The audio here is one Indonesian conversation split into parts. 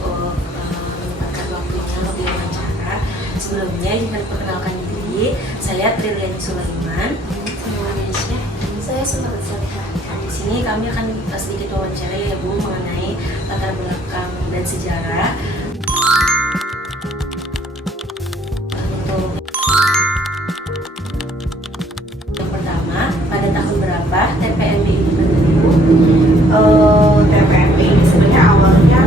menyempatkan waktunya lebih wawancara. Sebelumnya ingin perkenalkan diri, saya Triliani Sulaiman. Indonesia. Saya Sumber Salihah. Di sini kami akan sedikit wawancara ya Bu mengenai latar belakang dan sejarah. Untuk yang pertama, pada tahun berapa TPMB ini berdiri? TPMB ini sebenarnya awalnya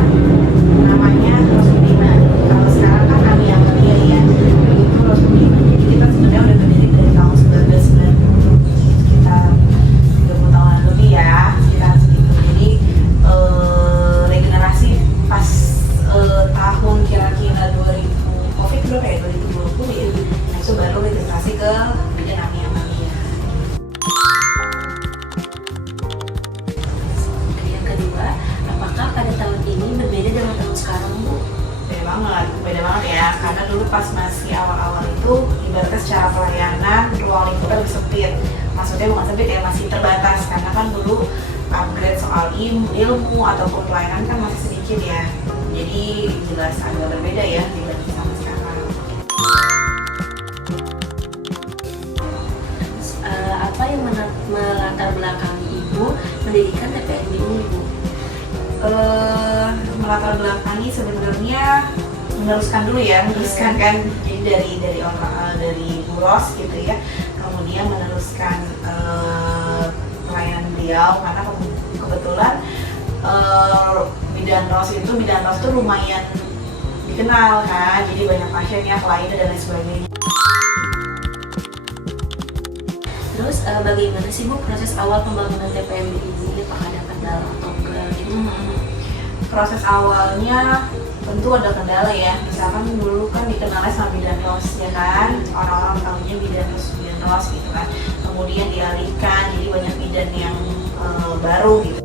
namanya Rosudina. Kalau sekarang kan Ami Amalia ya, itu Rosudina. Jadi kita sebenarnya udah berdiri dari tahun 1990, sekitar 30 tahunan lebih ya, sekitar segitu. Jadi regenerasi pas tahun kira-kira 2000 Covid berapa ya, 2020 ya, nah itu baru regenerasi ke bidan Ami Amalia. Apakah pada tahun ini berbeda dengan tahun sekarang, Bu? Beda banget ya, karena dulu pas masih awal-awal itu ibaratnya secara pelayanan ruang lingkupnya lebih sempit. Maksudnya bukan sempit ya, masih terbatas karena kan dulu upgrade soal ilmu ataupun pelayanan kan masih sedikit ya. Jadi jelas agak berbeda ya dibanding sama sekarang. Apa yang melatar belakangi Ibu mendirikan TPMB ini, Bu? Melatar belakangi sebenarnya meneruskan dulu ya, meneruskan kan, jadi dari orang dari Bu Ros gitu ya, kemudian meneruskan pelayanan beliau karena kebetulan bidan Ros itu lumayan dikenal kan, jadi banyak pasiennya, kliennya dan lain sebagainya. Terus bagaimana sih Bu proses awal pembangunan TPMB ini? Apakah ada kendala atau enggak gitu? Proses awalnya tentu ada kendala ya, misalkan dulu kan dikenalnya sama bidan Ros ya kan, orang-orang tahunya bidan Ros gitu kan, kemudian dialihkan jadi banyak bidan yang baru gitu.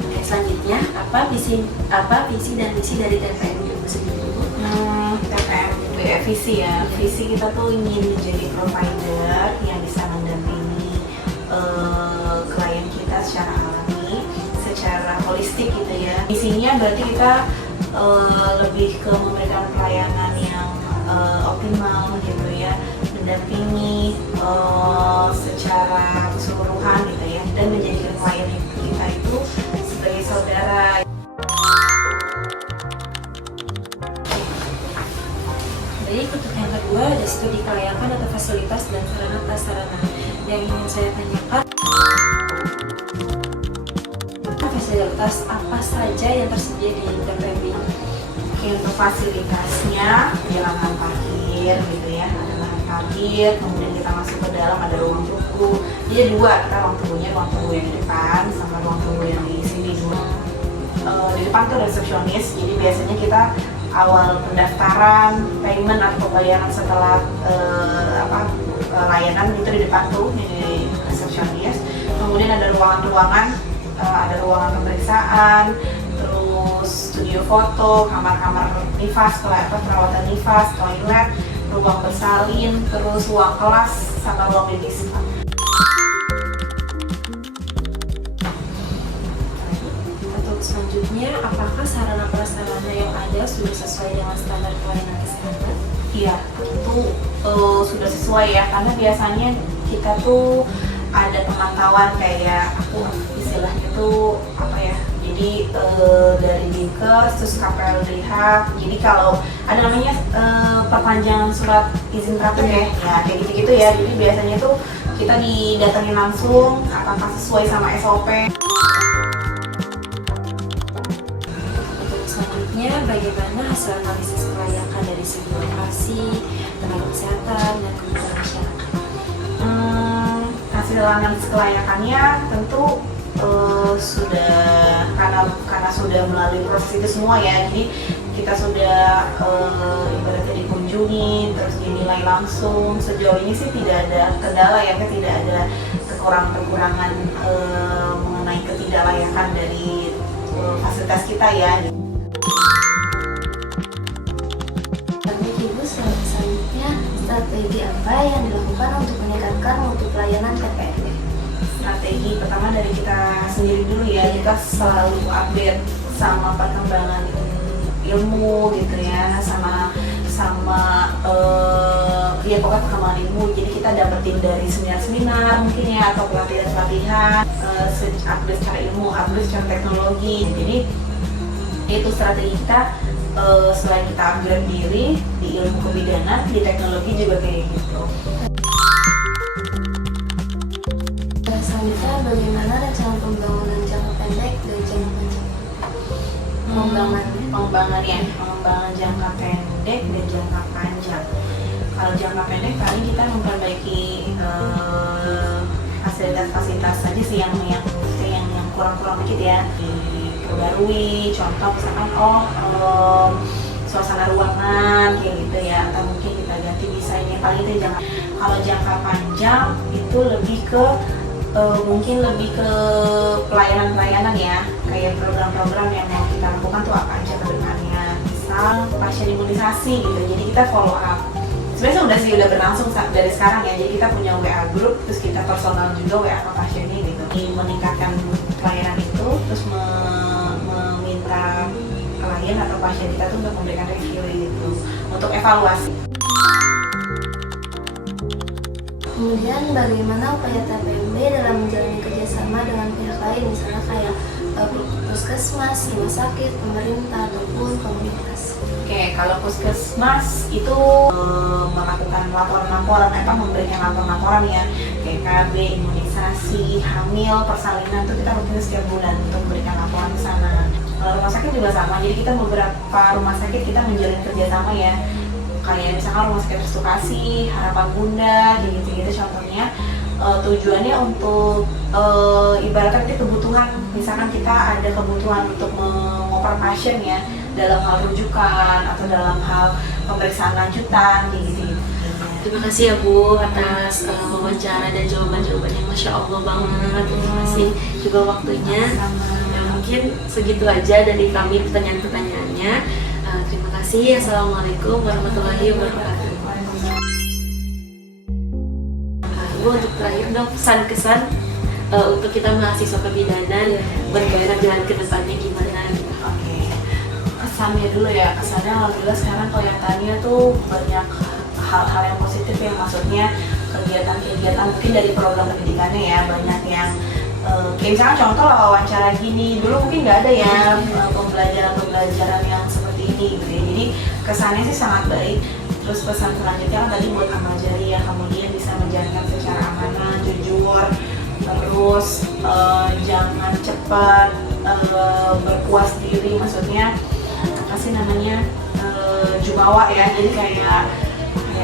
Oke, selanjutnya apa visi dan misi dari TPMB itu sendiri, Bu? TPMB visi ya, visi kita tuh ingin menjadi provider yang bisa mendampingi klien kita secara alami, secara holistik gitu ya. Misinya berarti kita lebih ke memberikan pelayanan yang optimal gitu ya, mendampingi secara keseluruhan gitu ya, dan menjadikan klien kita itu sebagai saudara. Baik, untuk yang kedua ada studi kelayakan atau fasilitas dan sarana prasarana. Yang ingin saya tanyakan, fasilitas apa saja yang tersedia di TPMB ini? Oke, untuk fasilitasnya ada lahan parkir gitu ya, ada lahan parkir, kemudian kita masuk ke dalam ada ruang tunggu. Jadi dua, kita ruang tunggunya, ruang tunggu yang di depan sama ruang tunggu yang di sini dulu. Di depan tuh resepsionis, jadi biasanya kita awal pendaftaran, payment atau pembayaran setelah layanan itu di depan tuh di resepsionis. Kemudian ada ruangan-ruangan, ada ruangan pemeriksaan, terus studio foto, kamar-kamar nifas, perawatan nifas, toilet, ruang bersalin, terus ruang kelas sama ruang medis. Untuk selanjutnya, apakah sarana prasarana yang ada sudah sesuai dengan standar pelayanan kesehatan? Iya, tentu sudah sesuai ya, karena biasanya kita tuh ada pemantauan kayak istilahnya tuh apa ya, jadi dari Dinkes, terus KPLDH, jadi kalau ada namanya perpanjangan surat izin praktek ya kayak gitu-gitu ya, jadi biasanya tuh kita didatengin langsung apakah sesuai sama SOP. Selanjutnya, bagaimana hasil analisis kelayakan dari segi lokasi, tenaga kesehatan, dan kebutuhan masyarakat? Hasil analisis kelayakannya tentu sudah karena sudah melalui proses itu semua ya, jadi kita sudah ibaratnya dikunjungi, terus dinilai langsung. Sejauh ini sih tidak ada kendala ya, tidak ada kekurangan mengenai ketidaklayakan dari fasilitas kita ya. Selanjutnya, strategi apa yang dilakukan untuk meningkatkan mutu pelayanan TPMB? strategi pertama dari kita sendiri dulu ya, kita selalu update sama perkembangan ilmu gitu ya, sama ya pokoknya perkembangan ilmu. Jadi kita dapetin dari seminar-seminar mungkin ya, atau pelatihan-pelatihan, update secara ilmu, update secara teknologi. Jadi itu strategi kita, selain kita upgrade diri di ilmu kebidanan, di teknologi juga kayak gitu. Selanjutnya, bagaimana rencana pembangunan jangka pendek dan jangka panjang? Pengembangan jangka pendek dan jangka panjang. Kalau jangka pendek paling kita memperbaiki fasilitas-fasilitas saja sih yang kurang-kurang dikit ya, diperbarui. Contoh misalkan suasana ruangan kayak gitu ya, atau mungkin kita ganti desainnya. Paling itu kalau jangka panjang itu lebih ke mungkin lebih ke pelayanan ya, kayak program-program yang mau kita lakukan tuh apa aja ke depannya. Misal pasien imunisasi gitu, jadi kita follow up. Sebenarnya udah berlangsung dari sekarang ya, jadi kita punya WA group, terus kita personal juga WA ke pasiennya gitu. Meningkatkan pelayanan itu, terus meminta klien atau pasien kita tuh untuk memberikan review gitu, untuk evaluasi. Kemudian bagaimana upaya TPMB dalam menjalani kerjasama dengan pihak lain, misalnya kayak puskesmas, rumah sakit, pemerintah, ataupun komunitas? Oke, kalau puskesmas itu melakukan laporan-laporan, memberikan laporan-laporan ya, kayak KB, imunisasi, hamil, persalinan itu kita rutin setiap bulan untuk memberikan laporan ke sana. Rumah sakit juga sama, jadi kita beberapa rumah sakit kita menjalin kerjasama ya, kayak misalkan Rumah Sakit Restu Kasih, Harapan Bunda, gitu-gitu contohnya. Tujuannya untuk ibaratnya itu kebutuhan, misalkan kita ada kebutuhan untuk mengoper pasien ya, dalam hal rujukan atau dalam hal pemeriksaan lanjutan gitu. Terima kasih ya Bu atas wawancara dan jawaban-jawabannya, Masya Allah banget. Terima kasih juga waktunya. Ya, mungkin segitu aja dari kami pertanyaan-pertanyaannya. Terima kasih. Assalamualaikum warahmatullahi wabarakatuh. Bu, untuk terakhir dong pesan-kesan untuk kita mahasiswa kebidanan bergairah jalan ke depannya gimana? Oke, kesannya dulu ya. Kesannya alhamdulillah sekarang kelihatannya tuh banyak hal-hal yang positif ya, maksudnya kegiatan-kegiatan mungkin dari program pendidikannya ya, banyak yang kayak misalnya contoh lah wawancara gini, dulu mungkin nggak ada ya pembelajaran yang seperti ini gitu ya. Jadi kesannya sih sangat baik. Terus pesan selanjutnya kan tadi buat amal jariah, kemudian bisa menjalankan secara amanah, jujur, terus jangan cepat berpuas diri, maksudnya apa sih namanya, jumawa ya, jadi kayak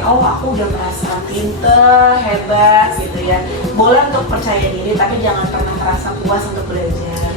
oh aku udah merasa pinter, hebat gitu ya. Boleh untuk percaya diri, tapi jangan pernah merasa puas untuk belajar.